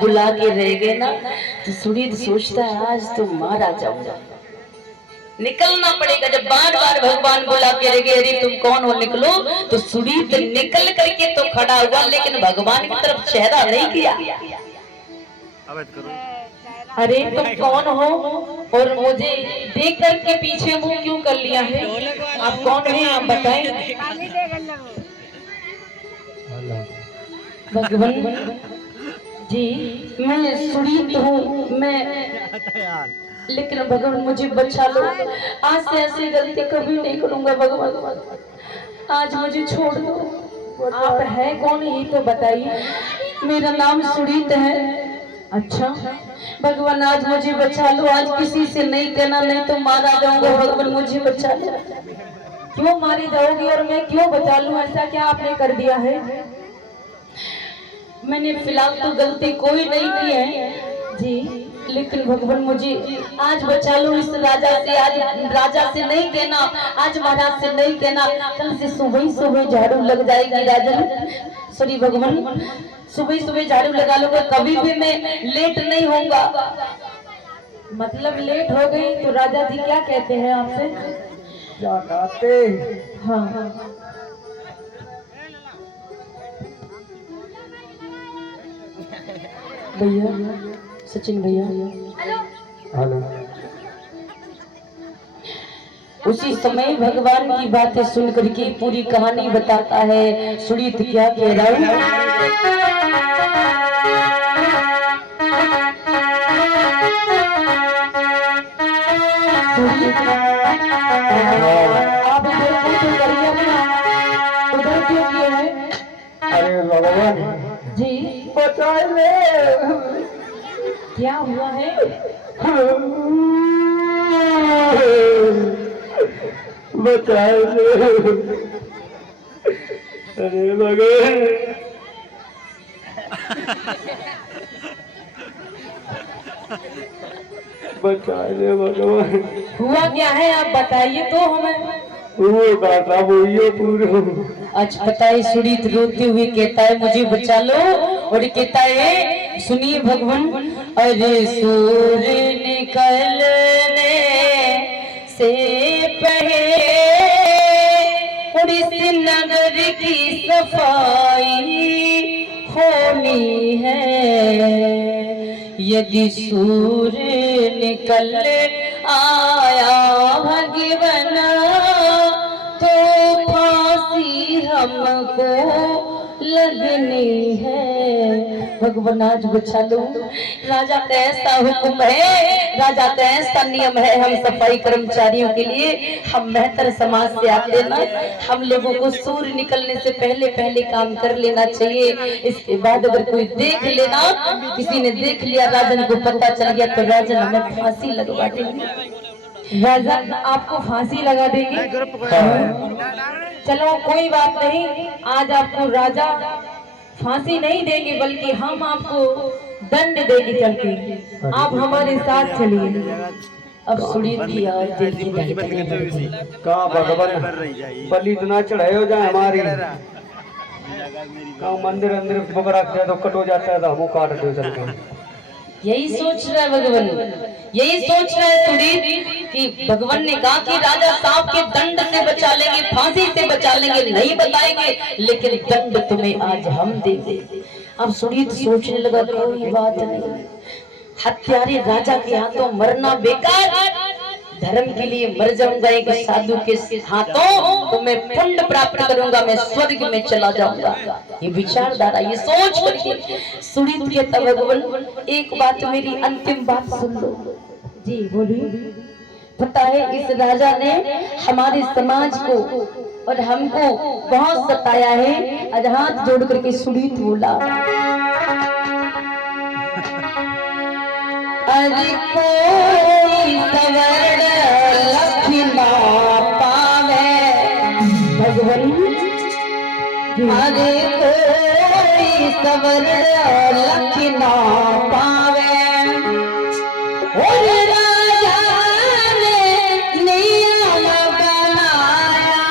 बुला के रह गए ना तो सुनीत सोचता है आज तो मारा जाऊंगा, निकलना पड़ेगा। जब बार बार भगवान बुला के रह गए, अरे तुम कौन हो, निकलो, तो सुनीत निकल करके तो खड़ा हुआ, लेकिन भगवान की तरफ चेहरा नहीं किया। अरे तुम कौन हो और मुझे देख करके पीछे मुंह क्यों कर लिया है, आप कौन हैं आप बताएं। भगवान जी मैं सुनीत हूँ, मैं, लेकिन भगवान मुझे बचा लो, आज से ऐसी गलती कभी नहीं करूंगा भगवान, आज मुझे छोड़ दो। आप है कौन ये तो बताइए। मेरा नाम सुनीत है। अच्छा भगवान आज मुझे बचा लो, आज किसी से नहीं कहना, नहीं तो मारा जाऊंगा, भगवान मुझे बचा लो। क्यों मारी जाओगी और मैं क्यों बचा लूं, ऐसा क्या आपने कर दिया है। मैंने फिलहाल तो गलती कोई नहीं की है जी, लेकिन भगवान मुझे आज बचा लो इस राजा से, आज राजा से नहीं कहना, आज महाराज से नहीं कहना, कल से सुबह सुबह झाड़ू लग जाएगी राजन, सॉरी भगवान, सुबह सुबह झाड़ू लगा लूंगा, कभी भी मैं लेट नहीं होऊंगा। मतलब लेट हो गई तो राजा जी क्या कहते हैं आपसे, क्या कहते। हाँ भैया, सचिन भैया, हेलो। उसी समय भगवान की बातें सुन करके पूरी कहानी बताता है सुनीत क्या कह रहा है। आप इधर क्यों करिए ना, उधर क्यों किए हैं। अरे भगवान जी बचा ले, क्या हुआ है। बचा ले, अरे भगवान बचा ले भगवान। हुआ क्या है आप बताइए तो हमें। वो बात बोलिए पूरा। अच्छा बताइए। सुनीत रोते हुए कहता है मुझे बचा लो, और कहता है सुनिए भगवान, अरे सूर्य निकलने से पहले इस नगर की सफाई होनी है, यदि सूर्य निकल आया भगवान तो फांसी हमको लगनी है। भगवान आज बचा लो, राजा का ऐसा हुक्म है, राजा का ऐसा नियम है, हम सफाई कर्मचारियों के लिए, हम मेहतर समाज से आते ना, हम लोगों को सूर्य निकलने से पहले पहले काम कर लेना चाहिए। इसके बाद अगर कोई देख लेना, किसी ने देख लिया, राजन को पता चल गया, तो राजन हमें फांसी लगवा देंगे। राजन आपको फांसी लगा देंगे। चलो कोई बात नहीं, आज आपको राजा फांसी नहीं देंगे, बल्कि हम आपको दंड देंगे चलके, आप हमारे साथ चलिए। अब सुनीत की का भगवान बलि इतना चढ़ाए हो जाए हमारी, मंदिर अंदर बकरा तो कट हो जाता है, तो हमको काट दो चलकर। यही सोच रहा है भगवान, यही सोच रहा है सुनीत कि भगवान ने कहा कि राजा साहब के दंड से बचा लेंगे, फांसी से बचा लेंगे, नहीं बताएंगे, लेकिन दंड तुम्हें आज हम देंगे। अब सुनीत सोचने लगा कोई बात नहीं, हत्यारे राजा के हाथों मरना बेकार, धर्म के लिए मर जाऊंगा एक साधु के हाथों तो मैं पुण्य प्राप्त करूंगा, मैं स्वर्ग में चला जाऊंगा। ये विचारधारा, ये सोच करके सुनीत कहता भगवान एक बात मेरी अंतिम बात सुन लो। जी बोलिए। पता है इस राजा ने हमारे समाज को और हमको बहुत सताया है। आज हाथ जोड़ करके सुरीत बोला, अरे कोई सवर लख ना पावे भगवन, अरे कोई सवर लख ना पावे, और राजा ने नियम बनाया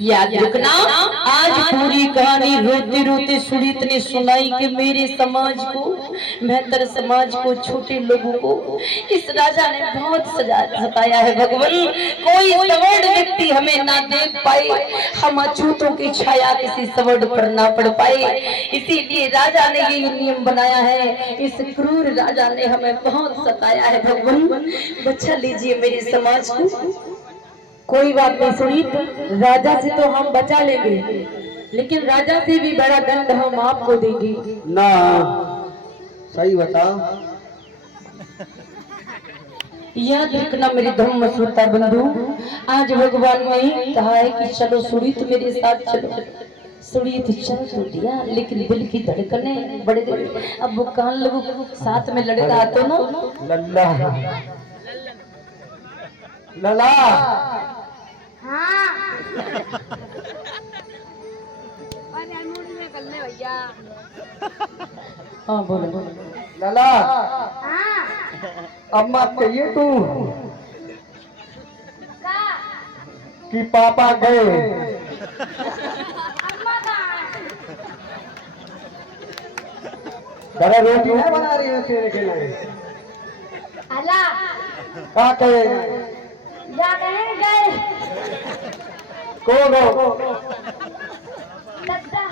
याद रखना। आज पूरी कहानी रोते रोते सुरीत ने सुनाई कि मेरे समाज को, मेहतर समाज को, छोटे लोगों को इस राजा ने बहुत सताया है भगवान। कोई सवर्ण व्यक्ति हमें ना देख पाए, हम अछूतों की छाया किसी सवर्ण पर ना पड़ पाए, इसीलिए राजा ने ये नियम बनाया है। इस क्रूर राजा ने हमें बहुत सताया है भगवान, बचा लीजिए मेरे समाज को। कोई बात नहीं सुरीत, राजा से तो हम बचा लेंगे, लेकिन राजा से भी बड़ा दंड हम आपको देंगे ना। सही बताओ। याद रखना मेरे धम्म श्रोता बंधु, आज भगवान ने कहा है कि चलो सुरीत मेरे साथ चलो। सुरीत चल तो दिया, लेकिन दिल की धड़कने बड़े दिल, अब वो कान लोग साथ में लड़ रहा तो ना लल्ला लला। हाँ में कर ले भैया। हाँ बोलो बोलो। लला हाँ अम्मा कहिए तू का कि पापा गए। अम्मा कहाँ है? जरा रोटी नहीं बना रही हो तेरे के लिए? अला का कहे जा कहें गए को गो। दद्दा।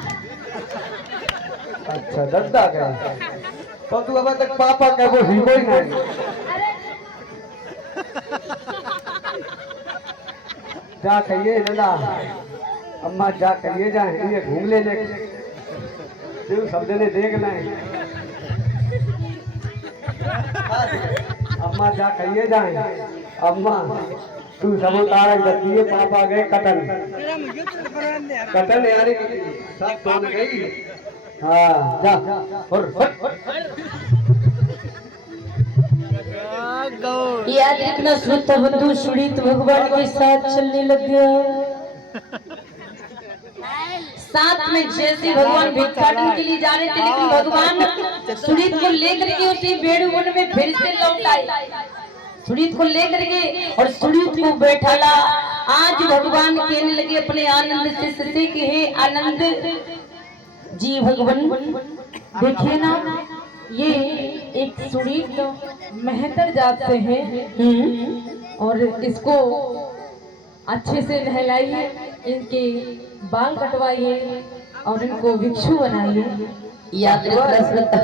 अच्छा दद्दा गए, तो तू अब तक पापा का वो ही कोई नहीं। अरे जा कहिए लला, अम्मा जा कहिए जाए ये घूम ले तू सब जने देख लें। अम्मा जा कहिए जाए, अम्मा तू सब उतार दिए पापा गए कटन कटन यानी सब तोड़ गई। हाँ जा और याद रखना श्रोता बंधु, सुरीत भगवान के साथ चलने लग गया। साथ में जैसे भगवान भिक्षाटन के लिए जा रहे थे, लेकिन भगवान सुरीत को लेकर के उसी बेड़ू वन में फिर से लौट आए। सुरीत को लेकर के और सुरीत को बैठाला। आज भगवान कहने लगे अपने आनंद से ससे के हे आनंद जी भगवान। देखिए ना, ये एक सुरीत मेहतर जात से है और इसको अच्छे से नहलाइए, इनके बाल कटवाइए और इनको भिक्षु बनाइए। याद रखना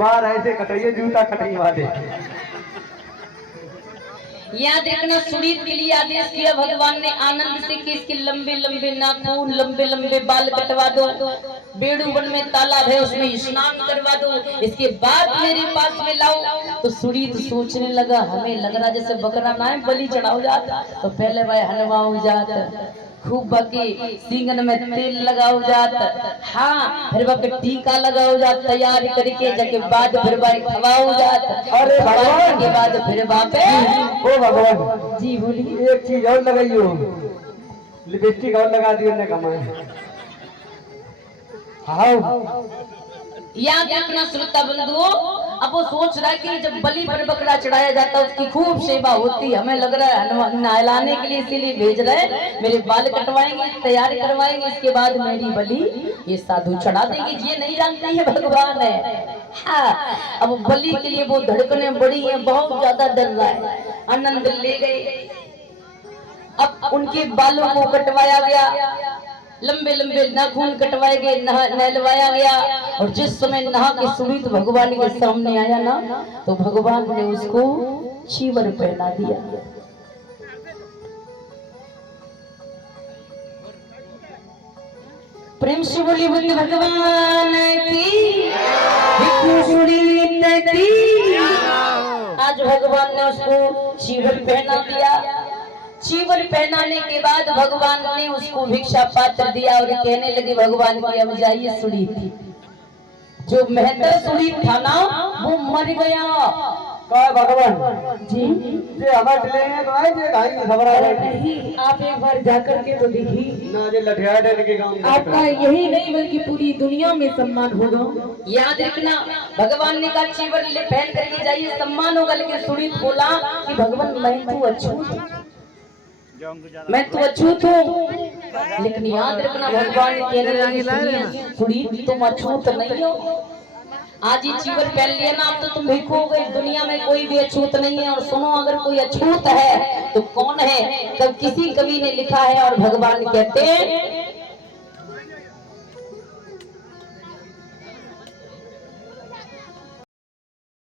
बाहर ऐसे कटाइए जूता कटवा दे। याद रखना सुरीत के लिए आदेश किया भगवान ने आनंद से कि इसके लंबे लंबे नाखून, लंबे लंबे बाल कटवा दो, बेड़ू वन में तालाब है उसमें स्नान करवा दो, इसके बाद मेरे पास में लाओ। तो सुरीत सोचने लगा, हमें लग रहा जैसे बकरा ना है बलि चढ़ाओ जाता, तो पहले वह हलवाओ जाता। खूब बाकी सिंगन में तेल लगाओ जात, हाँ फिर बाकी टीका लगाओ जात तैयार करके जाके बाद फिर बाकी खवाओ जात। अरे भगवान के बाद फिर बापे ओ भगवान जी बोलिए। एक चीज और लगाइयो, लिपस्टिक और लगा दियो ने कमाए। हाँ यहाँ देखना श्रोता बंधुओं, अब वो सोच रहा है कि जब बलि पर बकरा चढ़ाया जाता है उसकी खूब सेवा होती है, हमें लग रहा है हनुमान नहलाने के लिए इसीलिए भेज रहे हैं, मेरे बाल कटवाएंगे तैयार करवाएंगे, इसके बाद मेरी बलि ये साधु चढ़ा देंगे। ये नहीं जानते ये भगवान है। हाँ अब बलि के लिए वो धड़कने बड़ी है, बहुत ज्यादा डर रहा है। आनंद ले गए, अब उनके बालों को कटवाया गया, लंबे लंबे नाखून कटवाए गए, नहलवाया गया। और जिस समय नहा के सुनीत भगवान के सामने आया ना तो भगवान ने उसको चीवर पहना दिया। प्रेम से बोली बोली भगवान की, आज भगवान ने उसको चीवर पहना दिया। चीवर पहनाने के बाद भगवान ने उसको भिक्षा पात्र दिया और कहने लगे भगवान की अब जाइए सुनीत, जो मेहतर सुनीत था ना वो मर गया। कहा भगवान जी ये हमारे लेंगे तो आए जे गाई खबर आ रही नहीं, आप एक बार जाकर के तो देखिए, ना जे लठिया डर के गांव में आपका यही नहीं बल्कि पूरी दुनिया में सम्मान होगा। याद रखना, भगवान ने कहा चीवर ले पहन करके जाइए सम्मान होगा, लेकिन सुनीत बोला कि भगवान मैं तो अछूत, मैं तो अछूत हूँ। लेकिन याद रखना भगवान ने कहने लगे सुनीत तुम अछूत नहीं हो, आज ये चीवर पहन लिया ना अब तो तुम भिख हो गए, दुनिया में कोई भी अछूत नहीं है। और सुनो अगर कोई अछूत है तो कौन है, तब किसी कवि ने लिखा है और भगवान कहते हैं